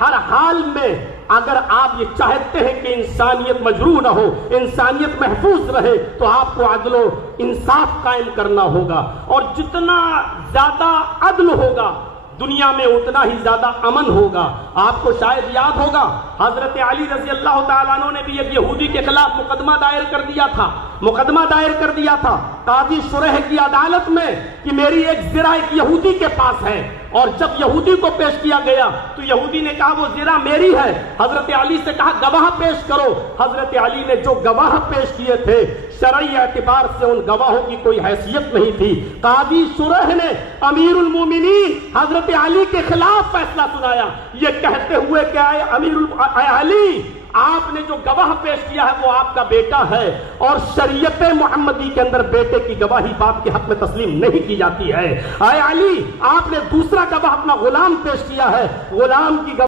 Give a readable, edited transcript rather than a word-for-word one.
ہر حال میں اگر آپ یہ چاہتے ہیں کہ انسانیت مجروح نہ ہو، انسانیت محفوظ رہے، تو آپ کو عدل و انصاف قائم کرنا ہوگا، اور جتنا زیادہ عدل ہوگا دنیا میں اتنا ہی زیادہ امن ہوگا۔ آپ کو شاید یاد ہوگا حضرت علی رضی اللہ تعالیٰ عنہ نے بھی ایک یہودی کے خلاف مقدمہ دائر کر دیا تھا قاضی شریح کی عدالت میں کہ میری ایک زرہ ایک یہودی کے پاس ہے، اور جب یہودی کو پیش کیا گیا تو یہودی نے کہا وہ زرہ میری ہے۔ حضرت علی سے کہا گواہ پیش کرو۔ حضرت علی نے جو گواہ پیش کیے تھے شرعی اعتبار سے ان گواہوں کی کوئی حیثیت نہیں تھی۔ قاضی شریح نے امیر المومنین حضرت علی کے خلاف فیصلہ سنایا، یہ کہتے ہوئے کہ اے علی، آپ نے جو گواہ پیش کیا ہے وہ آپ کا بیٹا ہے، اور شریعت محمدی کے اندر بیٹے کی گواہی باپ کے حق میں تسلیم نہیں کی جاتی ہے۔ اے علی، آپ نے دوسرا گواہ اپنا غلام پیش کیا ہے، غلام کی